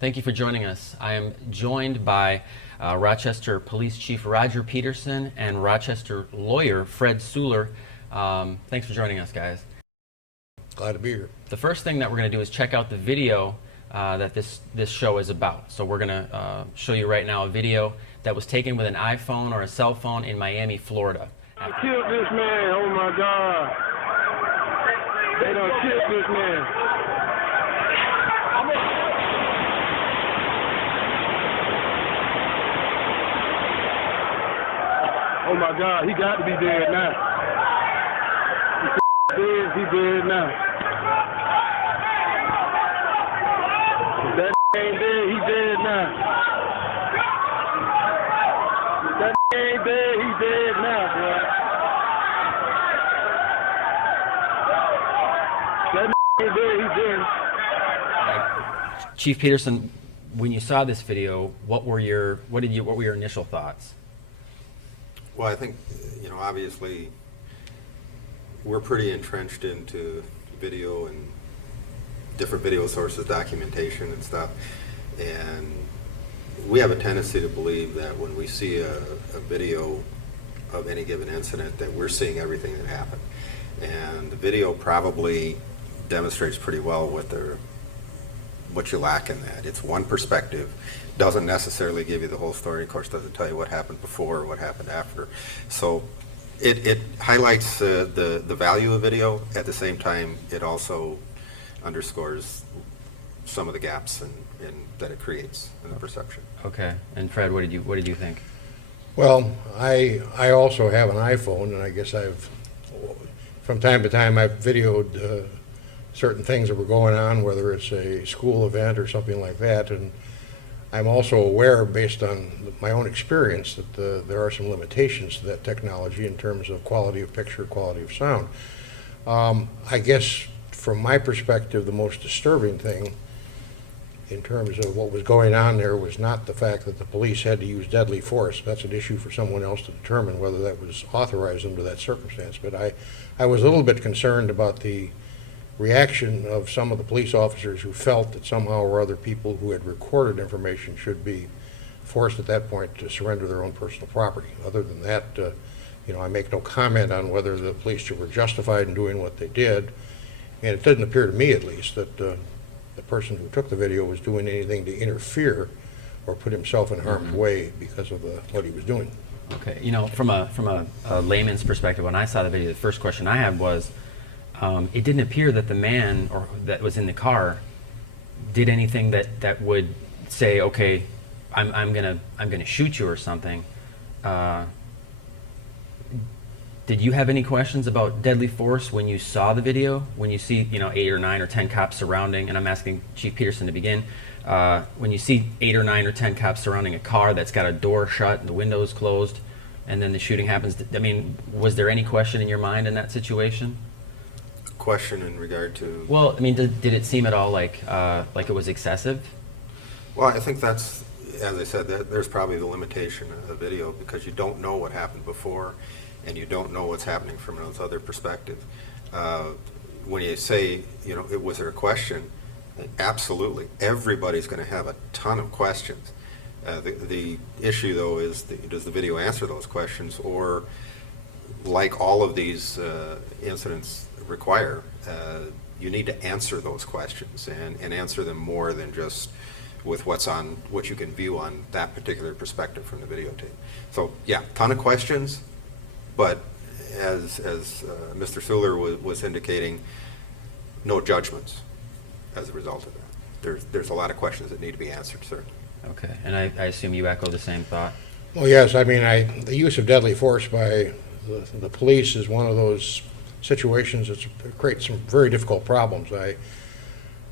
Thank you for joining us. I am joined by Rochester Police Chief Roger Peterson and Rochester lawyer Fred Suhler. Thanks for joining us, guys. Glad to be here. The first thing that we're going to do is check out the video that this show is about. So we're going to show you right now a video that was taken with an iPhone or a cell phone in Miami, Florida. I killed this man. Oh my God. They done killed this man. Oh my God, he got to be dead now. He dead now. If that ain't dead, he dead now. If that ain't dead, he dead now, bro. That ain't dead, he dead. Chief Peterson, when you saw this video, what were your initial thoughts? Well, I think, obviously we're pretty entrenched into video and different video sources, documentation and stuff. And we have a tendency to believe that when we see a video of any given incident that we're seeing everything that happened. And the video probably demonstrates pretty well what you lack in that. It's one perspective, doesn't necessarily give you the whole story, of course doesn't tell you what happened before or what happened after. So it highlights the value of video. At the same time, it also underscores some of the gaps that it creates in the perception. Okay, and Fred, what did you think? Well, I also have an iPhone, and I guess from time to time I've videoed certain things that were going on, whether it's a school event or something like that, and I'm also aware, based on my own experience, that there are some limitations to that technology in terms of quality of picture, quality of sound. I guess from my perspective, the most disturbing thing in terms of what was going on there was not the fact that the police had to use deadly force. That's an issue for someone else to determine whether that was authorized under that circumstance. But I was a little bit concerned about the reaction of some of the police officers who felt that somehow or other people who had recorded information should be forced at that point to surrender their own personal property. Other than that, I make no comment on whether the police were justified in doing what they did. And it doesn't appear to me, at least, that the person who took the video was doing anything to interfere or put himself in harm's way because of what he was doing. Okay, from a layman's perspective, when I saw the video, the first question I had was, it didn't appear that the man that was in the car did anything that would say, okay, I'm gonna shoot you or something. Did you have any questions about deadly force when you saw the video? When you see 8 or 9 or 10 cops surrounding, and I'm asking Chief Peterson to begin, when you see 8 or 9 or 10 cops surrounding a car that's got a door shut and the windows closed, and then the shooting happens, was there any question in your mind in that situation? Question in regard to? Well, did it seem at all like it was excessive? Well, I think that's, as I said, there's probably the limitation of the video because you don't know what happened before and you don't know what's happening from another perspective. When you say, was there a question? Absolutely. Everybody's going to have a ton of questions. The issue, though, is does the video answer those questions, or like all of these incidents require, you need to answer those questions and answer them more than just with what you can view on that particular perspective from the videotape. So yeah, ton of questions, but as Mr. Suhler was indicating, no judgments as a result of that. There's a lot of questions that need to be answered, sir. Okay, and I assume you echo the same thought? Well, yes, the use of deadly force by the police is one of those situations that creates some very difficult problems.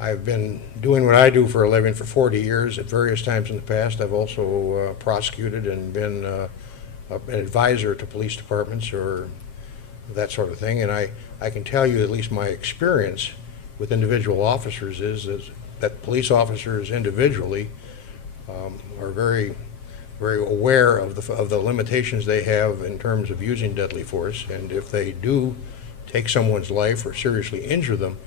I've been doing what I do for a living for 40 years. At various times in the past, I've also prosecuted and been an advisor to police departments or that sort of thing. And I can tell you, at least my experience with individual officers is that police officers individually are very, very aware of the limitations they have in terms of using deadly force. And if they do take someone's life or seriously injure them,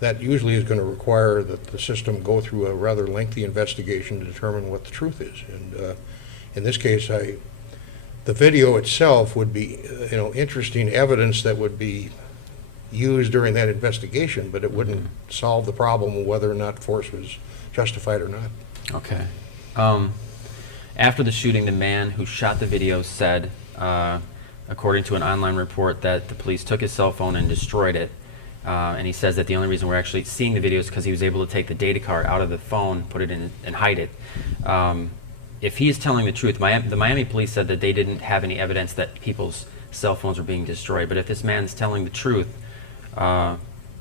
that usually is going to require that the system go through a rather lengthy investigation to determine what the truth is. And in this case, the video itself would be, interesting evidence that would be used during that investigation, but it wouldn't solve the problem of whether or not force was justified or not. Okay. After the shooting, the man who shot the video said, according to an online report, that the police took his cell phone and destroyed it. And he says that the only reason we're actually seeing the video is because he was able to take the data card out of the phone, put it in, and hide it. If he's telling the truth, the Miami police said that they didn't have any evidence that people's cell phones were being destroyed. But if this man's telling the truth,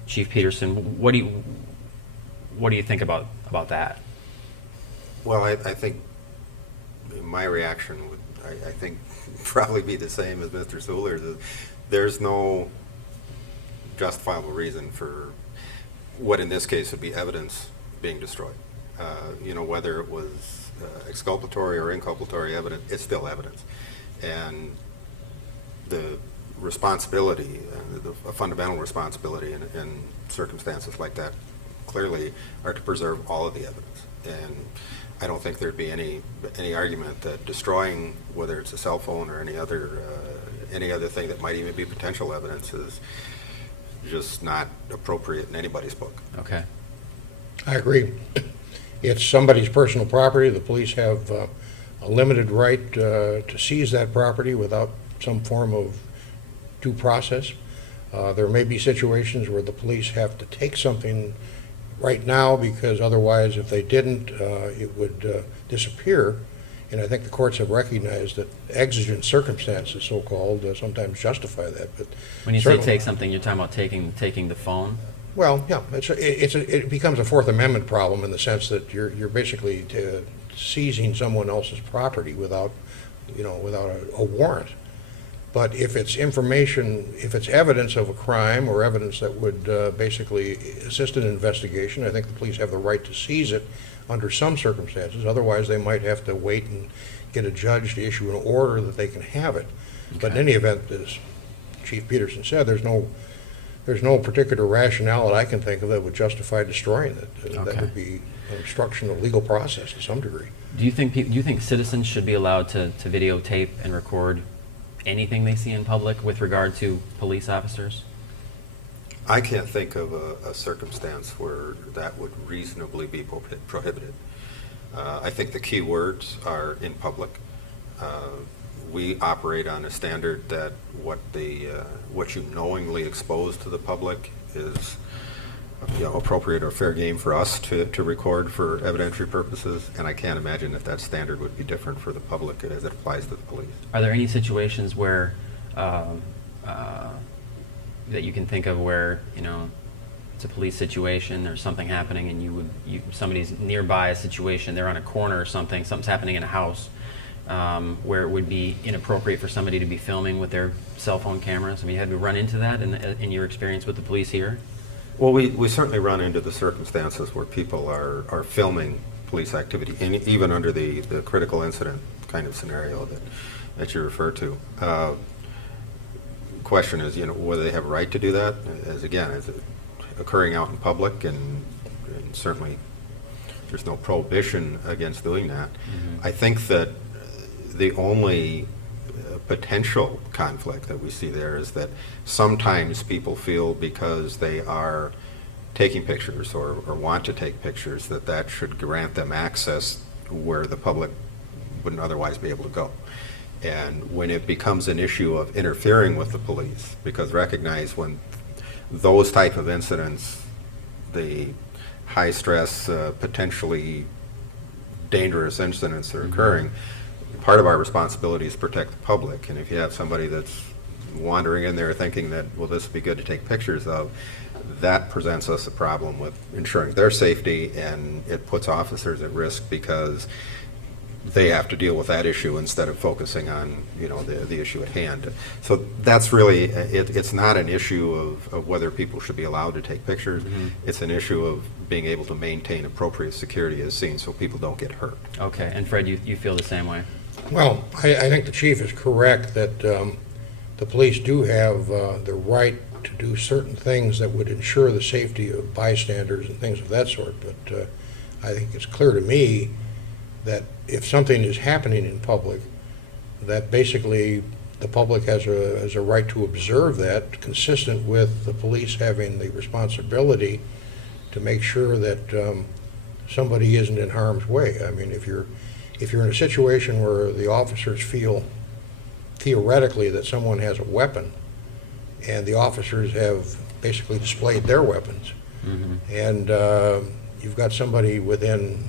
Chief Peterson, what do you think about that? Well, I think my reaction would, I think, probably be the same as Mr. Sewell's. There's no justifiable reason for what in this case would be evidence being destroyed. Whether it was exculpatory or inculpatory evidence, it's still evidence. And the responsibility, a fundamental responsibility in circumstances like that, clearly are to preserve all of the evidence. And I don't think there'd be any argument that destroying, whether it's a cell phone or any other thing that might even be potential evidence, is just not appropriate in anybody's book. Okay. I agree. It's somebody's personal property. The police have a limited right to seize that property without some form of due process. There may be situations where the police have to take something right now because otherwise, if they didn't, it would disappear. And I think the courts have recognized that exigent circumstances, so-called, sometimes justify that. But When you say take something, you're talking about taking the phone? well, yeah, it becomes a Fourth Amendment problem in the sense that you're basically seizing someone else's property without a warrant. But if it's information, if it's evidence of a crime or evidence that would basically assist in an investigation, I think the police have the right to seize it under some circumstances. Otherwise, they might have to wait and get a judge to issue an order that they can have it. But in any event, as Chief Peterson said, there's no particular rationale that I can think of that would justify destroying it. That would be an obstruction of legal process to some degree. Do you think citizens should be allowed to videotape and record anything they see in public with regard to police officers? I can't think of a circumstance where that would reasonably be prohibited. I think the key words are in public. We operate on a standard that what you knowingly expose to the public is appropriate or fair game for us to record for evidentiary purposes, and I can't imagine that standard would be different for the public as it applies to the police. Are there any situations where that you can think of where it's a police situation, there's something happening, and somebody's nearby a situation, they're on a corner or something's happening in a house, where it would be inappropriate for somebody to be filming with their cell phone cameras? I mean, have you run into that in your experience with the police here? Well, we certainly run into the circumstances where people are filming police activity, and even under the critical incident kind of scenario that you refer to. Question is, whether they have a right to do that, as it occurring out in public, and certainly there's no prohibition against doing that. Mm-hmm. I think that the only potential conflict that we see there is that sometimes people feel because they are taking pictures or want to take pictures that should grant them access where the public wouldn't otherwise be able to go. And when it becomes an issue of interfering with the police, because recognize when those type of incidents, the high stress, potentially dangerous incidents are occurring, part of our responsibility is to protect the public. And if you have somebody that's wandering in there thinking that, well, this would be good to take pictures of, that presents us a problem with ensuring their safety, and it puts officers at risk because they have to deal with that issue instead of focusing on the issue at hand. So that's really it's not an issue of whether people should be allowed to take pictures. Mm-hmm. It's an issue of being able to maintain appropriate security as seen so people don't get hurt. Okay, and Fred, you feel the same way? Well, I think the chief is correct that the police do have the right to do certain things that would ensure the safety of bystanders and things of that sort. But I think it's clear to me that if something is happening in public, that basically the public has a right to observe that, consistent with the police having the responsibility to make sure that somebody isn't in harm's way. I mean, if you're in a situation where the officers feel theoretically that someone has a weapon, and the officers have basically displayed their weapons, and you've got somebody within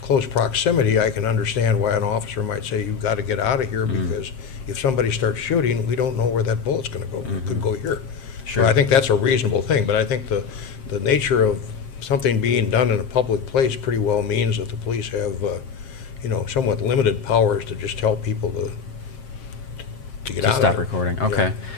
close proximity, I can understand why an officer might say, you've got to get out of here, because if somebody starts shooting, we don't know where that bullet's going to go. It could go here. Sure. So I think that's a reasonable thing, but I think the nature of something being done in a public place pretty well means that the police have, somewhat limited powers to just tell people to get To out of stop there. recording. Yeah. Okay.